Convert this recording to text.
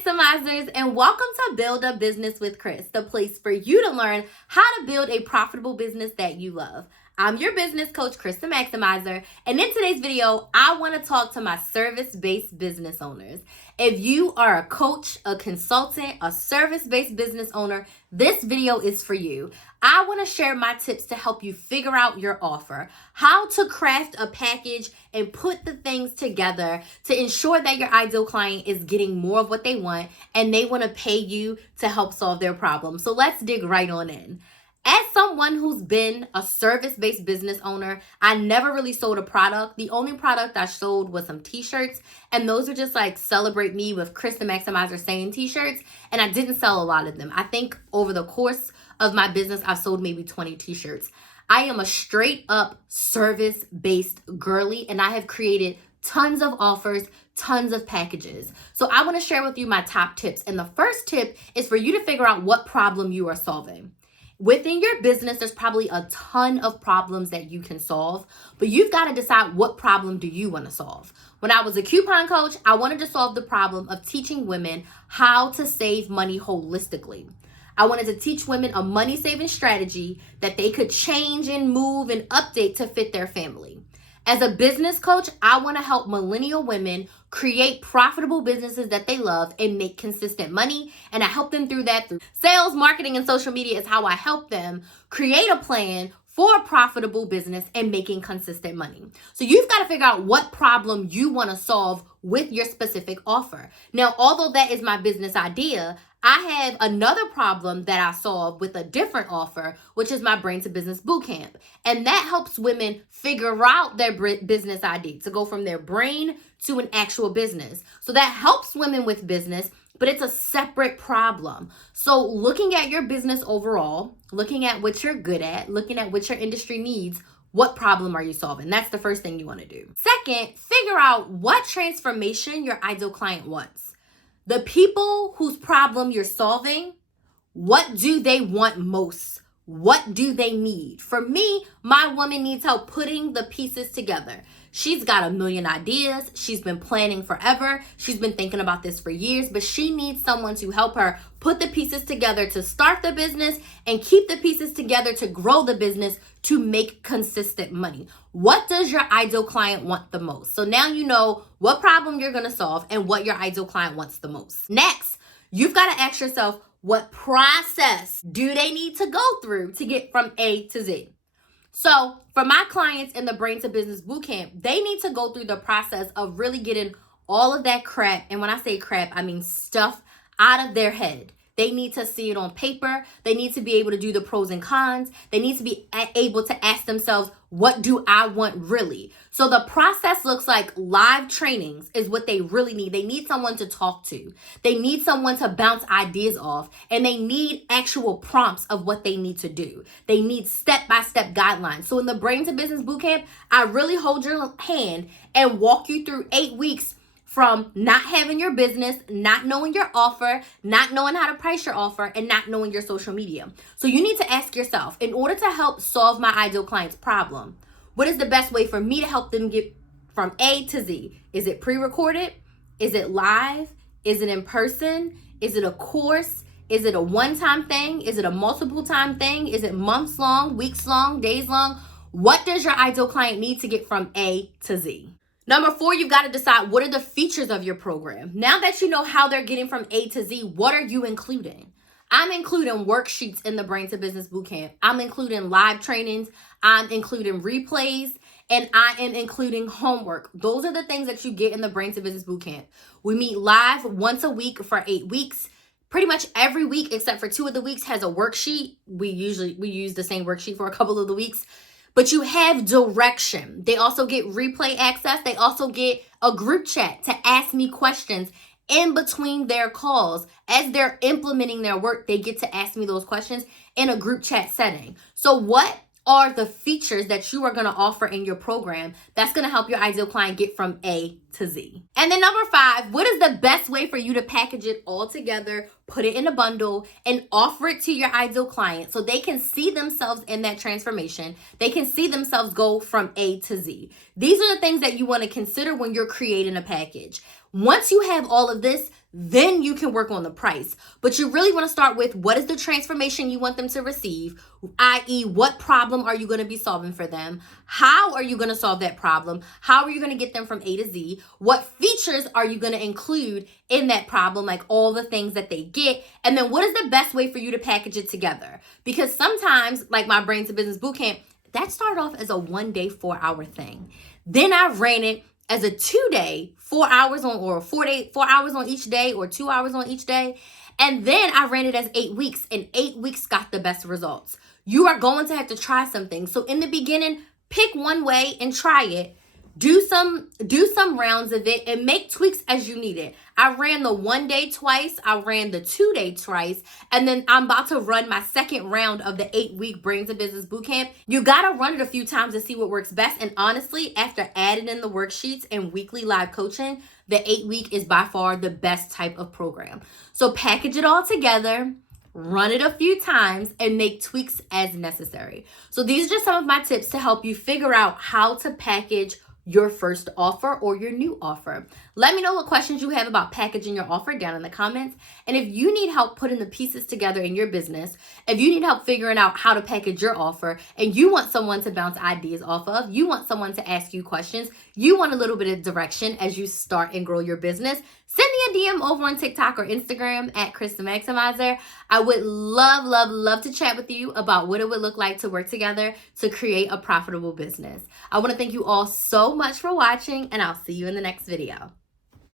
Maximizers, and welcome to Build a Business with Chris, the place for you to learn how to build a profitable business that you love. I'm your business coach, Chris the Maximizer, and in today's video, I want to talk to my service-based business owners. If you are a coach, a consultant, a service-based business owner, this video is for you. I want to share my tips to help you figure out your offer, how to craft a package and put the things together to ensure that your ideal client is getting more of what they want and they want to pay you to help solve their problem. So let's dig right on in. As someone who's been a service-based business owner, I never really sold a product. The only product I sold was some t-shirts, and those are just like celebrate me with Chris the Maximizer saying t-shirts, and I didn't sell a lot of them. I think over the course of my business, I've sold maybe 20 t-shirts. I am a straight up service-based girly, and I have created tons of offers, tons of packages. So I want to share with you my top tips, and the first tip is for you to figure out what problem you are solving. Within your business, there's probably a ton of problems that you can solve, but you've got to decide what problem do you want to solve. When I was a coupon coach, I wanted to solve the problem of teaching women how to save money holistically. I wanted to teach women a money-saving strategy that they could change and move and update to fit their family. As a business coach, I want to help millennial women create profitable businesses that they love and make consistent money. And I help them through that through sales, marketing, and social media is how I help them create a plan for a profitable business and making consistent money. So you've got to figure out what problem you want to solve with your specific offer. Now, although that is my business idea, I have another problem that I solve with a different offer, which is my Brain to Business Bootcamp. And that helps women figure out their business idea to go from their brain to an actual business. So that helps women with business, but it's a separate problem. So looking at your business overall, looking at what you're good at, looking at what your industry needs, what problem are you solving? That's the first thing you want to do. Second, figure out what transformation your ideal client wants. The people whose problem you're solving, what do they want most? What do they need? For me, my woman needs help putting the pieces together. She's got a million ideas. She's been planning forever. She's been thinking about this for years, but she needs someone to help her put the pieces together to start the business and keep the pieces together to grow the business to make consistent money. What does your ideal client want the most? So now you know what problem you're going to solve and what your ideal client wants the most. Next, you've got to ask yourself, what process do they need to go through to get from A to Z? So for my clients in the Brain to Business Bootcamp, they need to go through the process of really getting all of that crap, and when I say crap, I mean stuff, out of their head. They need to see it on paper. They need to be able to do the pros and cons. They need to be able to ask themselves, what do I want really? So the process looks like live trainings is what they really need. They need someone to talk to. They need someone to bounce ideas off, and they need actual prompts of what they need to do. They need step-by-step guidelines. So in the Brain to Business Bootcamp, I really hold your hand and walk you through 8 weeks from not having your business, not knowing your offer, not knowing how to price your offer, and not knowing your social media. So you need to ask yourself, in order to help solve my ideal client's problem, what is the best way for me to help them get from A to Z? Is it pre-recorded? Is it live? Is it in person? Is it a course? Is it a one-time thing? Is it a multiple-time thing? Is it months long, weeks long, days long? What does your ideal client need to get from A to Z? Number 4, you've got to decide what are the features of your program. Now that you know how they're getting from A to Z, what are you including? I'm including worksheets in the Brain to Business Bootcamp. I'm including live trainings. I'm including replays. And I am including homework. Those are the things that you get in the Brain to Business Bootcamp. We meet live once a week for 8 weeks. Pretty much every week, except for 2 of the weeks, has a worksheet. We use the same worksheet for a couple of the weeks. But you have direction. They also get replay access. They also get a group chat to ask me questions in between their calls. As they're implementing their work, they get to ask me those questions in a group chat setting. So what are the features that you are going to offer in your program that's going to help your ideal client get from A to Z? And then number 5, what is the best way for you to package it all together, put it in a bundle, and offer it to your ideal client so they can see themselves in that transformation? They can see themselves go from A to Z. These are the things that you want to consider when you're creating a package. Once you have all of this, Then you can work on the price. But you really want to start with what is the transformation you want them to receive, i.e., what problem are you going to be solving for them? How are you going to solve that problem? How are you going to get them from A to Z? What features are you going to include in that problem, like all the things that they get? And then what is the best way for you to package it together? Because sometimes, like my Brain to Business Bootcamp, that started off as a 1-day, 4-hour thing. Then I ran it as a 2-day, 4 hours on, or 4 hours on each day, or 2 hours on each day. And then I ran it as 8 weeks, and 8 weeks got the best results. You are going to have to try something. So in the beginning, pick one way and try it. Do some rounds of it and make tweaks as you need it. I ran the 1-day twice, I ran the 2-day twice, and then I'm about to run my second round of the 8-week Brain to Business Bootcamp. You gotta run it a few times to see what works best. And honestly, after adding in the worksheets and weekly live coaching, the 8-week is by far the best type of program. So package it all together, run it a few times, and make tweaks as necessary. So these are just some of my tips to help you figure out how to package your first offer or your new offer. Let me know what questions you have about packaging your offer down in the comments. And if you need help putting the pieces together in your business, if you need help figuring out how to package your offer, and you want someone to bounce ideas off of, you want someone to ask you questions, you want a little bit of direction as you start and grow your business, send me a DM over on TikTok or Instagram at Chris the Maximizer. I would love, love, love to chat with you about what it would look like to work together to create a profitable business. I want to thank you all so much for watching, and I'll see you in the next video.